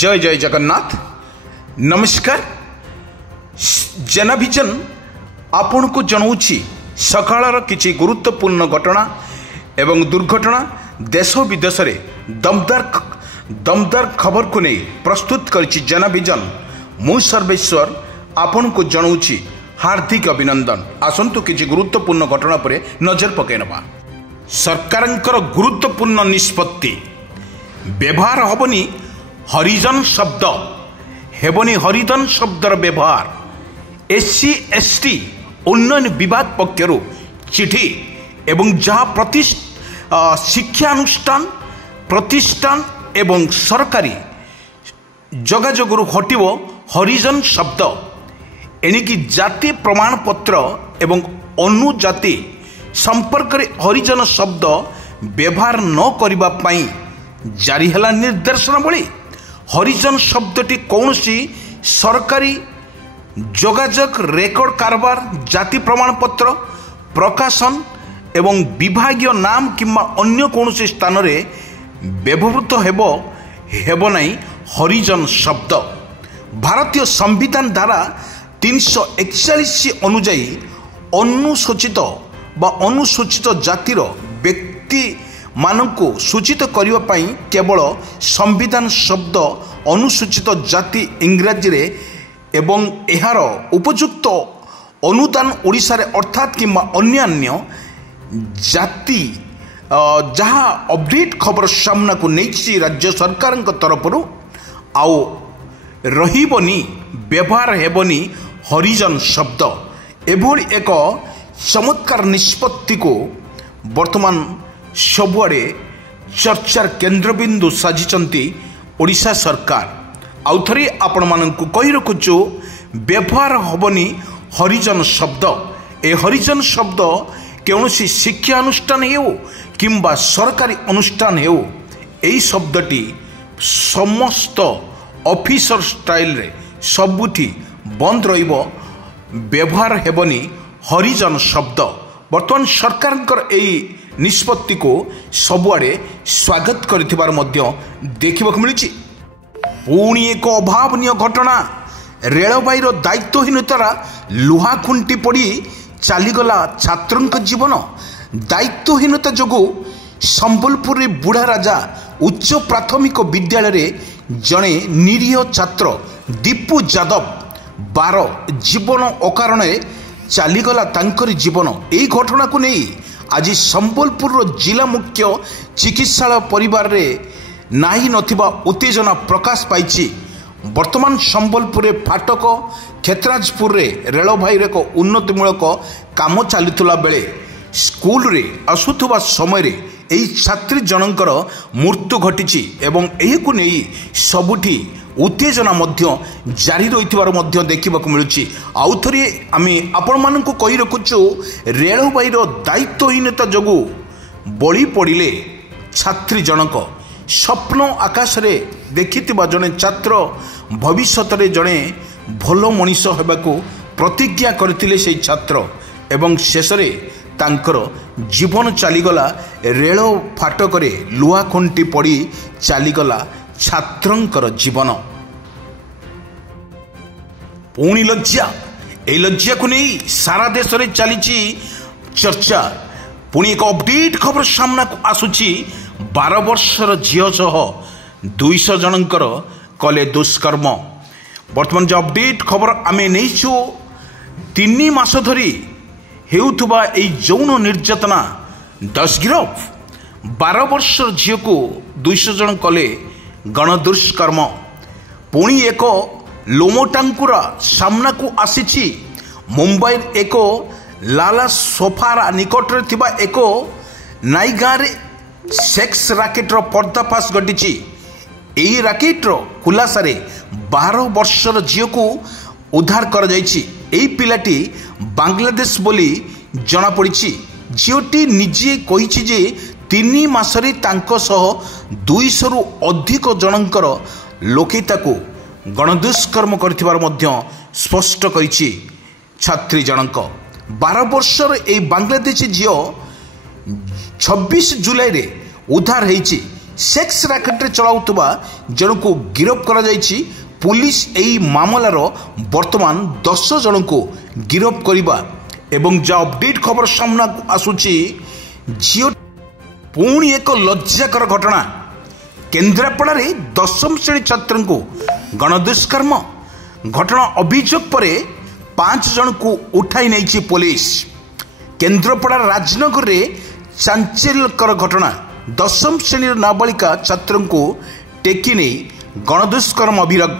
जय जय जगन्नाथ। नमस्कार। जनभिजन आपण को जनाऊँगी सकाळर किछि गुरुत्वपूर्ण घटना एवं दुर्घटना देश विदेश में दमदार खबर को नहीं प्रस्तुत करिछि जनभिजन। मु सर्वेश्वर आपण को जनाऊँगी हार्दिक अभिनंदन। आसंतु किछि गुरुत्वपूर्ण घटना पर नजर पकईनवा। सरकारंकर गुरुत्वपूर्ण निष्पत्ति व्यवहार हबनी हरिजन शब्द हेबनी हरिजन शब्दर व्यवहार एससी एसटी उन्नयन विभाग पक्षर चिठी एवं जहाँ शिक्षानुष्ठान प्रतिष्ठान एवं सरकारी जोगाजोगरू हटिव हरिजन शब्द एणिकी जाति प्रमाण पत्र एवं अनुजाति संपर्क में हरिजन शब्द व्यवहार न करबा पई जारी हला निर्देशनावली। हरिजन शब्दटी कौनसी सरकारी जोगाजोग रेकर्ड कारबार जाति प्रमाण पत्र प्रकाशन एवं विभागीय नाम किंबा अन्य कौनसी स्थान रे व्यवहृत हेब नहीं हरिजन शब्द। भारतीय संविधान धारा 341 अनुजाई अनुसूचित बा अनुसूचित जातिर व्यक्ति मानक सूचित करने पाई केवल संविधान शब्द अनुसूचित जाति इंग्राजी रे एवं एहार उपयुक्त अनुदान ओडिशा रे अर्थात किंबा अन्यान्य जाति जहाँ अपडेट खबर सामना को नहीं राज्य सरकार तरफ आउ रहिबनी व्यवहार हेबनी हरिजन शब्द। एभली एक चमत्कार निष्पत्ति को वर्तमान सबुआड़े चर्चार केन्द्रबिंदु साजिचंती ओडिशा सरकार। आउ थरे आपण मानकु कहि रखुछु व्यवहार हबनी हरिजन शब्द। ए हरिजन शब्द कौनसी शिक्षा अनुष्ठान हेउ किंबा सरकारी अनुष्ठान हेउ एई शब्दटी समस्त ऑफिसर स्टाइल रे सबुठी बंद रहिबो। व्यवहार हेबनी हरिजन शब्द। वर्तमान सरकार एई निष्पत्ति को सबुआड़े स्वागत करिथिबार मध्य देखिबाक मिलिछि। पुणी एक अभावनीय घटना रेलवाईर दायित्वहीनतार लुहा खुंटी पड़ी चलीगला छात्रंक जीवन। दायित्वहीनता जोगु संबलपुर बुढ़ा राजा उच्च प्राथमिक विद्यालय जड़े निरीह छात्र दीपू यादव 12 जीवन अकारण चलीगला तांकर जीवन। यही घटना को नहीं आज संबलपुर जिला मुख्य चिकित्सालय परिवार रे नाही नथिबा उत्तेजना प्रकाश पाई। वर्तमान संबलपुर फाटक क्षेत्राजपुर रे रेलवाईर एक उन्नतिमूलक काम चलुला बेले स्कूल रे आसुथुबा समय रे एही छात्री जनकर मृत्यु घटी एवं एही को नहीं सबुठी उत्तेजना मध्य जारी रही देखा मिलूँ। आउ थे आमे आपण मानकु कहि रखुछु रेलवाईर दायित्वहीनता जोगु बड़ी पड़िले छात्री जनक स्वप्न आकाश रे देखिथिबा जने छात्र भविष्यत रे जने भलो मनीष हेबाकु प्रतिज्ञा करथिले से छात्र एवं शेष रे तांकर जीवन चलीगला रेल फाटक रे लुहा खुंटी पड़ी चलीगला छात्रंकर जीवन। पुणी लज्जा ए लज्जा को नहीं सारा देश रे चली चर्चा। पुणी एक अपडेट खबर सामना को आसुची 12 वर्षर झील सह 200 जनकर कले दुष्कर्म। वर्तमान जो अपडेट खबर आमे नहींछु 3 मास धरी हेउथुबा एई यौन निर्यातना 10 गिरफ। 12 वर्षर झील को 200 जन कले गणदुष्कर्म। पुणी एक लोमोटांकुरा सामना को आसी मुंबई एक लाला सोफारा निकट रे थिबा एक नाई गाँव सेक्स राकेटर पर्दाफाश घटी। यही राकेटर खुलासा 12 वर्षर झील को उद्धार कर जाइछि। पिलाटी बांग्लादेश बोली जना पड़ी। झीलटी निजे कहिछि जे 3 मासरे तांको सह 200 रु अधिक जनकर लोके ताकू गणदुष्कर्म करथिबार मध्य स्पष्ट करिछि। छात्री जनक 12 वर्षर ए बांग्लादेशी झील 26 जुलाई रे उद्धार होइछि। ସେକ୍ସ ରାକେଟରେ ଚଳାଉଥିବା ଜଣକୁ ଗିରଫ କରାଯାଇଛି। ପୁଲିସ ଏହି ମାମଲାର ବର୍ତ୍ତମାନ 10 ଜଣଙ୍କୁ ଗିରଫ କରିବା ଏବଂ ଯାହା ଅପଡେଟ୍ ଖବର ସାମ୍ନାକୁ ଆସୁଛି, ଝିଅ ପୁଣି ଏକ ଲଜ୍ଜାକର ଘଟଣା। କେନ୍ଦ୍ରାପଡ଼ାରେ 10ମ ଶ୍ରେଣୀ ଛାତ୍ରଙ୍କୁ ଗଣଦୁଷ୍କର୍ମ ଘଟଣା ଅଭିଯୋଗ ପରେ 5 ଜଣଙ୍କୁ ଉଠାଇ ନେଇଛି ପୋଲିସ। କେନ୍ଦ୍ରାପଡ଼ା ରାଜନଗରରେ ଚାଞ୍ଚଲ୍ୟକର ଘଟଣା। 10ମ ଶ୍ରେଣୀର ନାବାଳିକା ଛାତ୍ରଙ୍କୁ ଟେକି ନେଇ ଗଣଦୁଷ୍କର୍ମ ଅଭିଯୋଗ।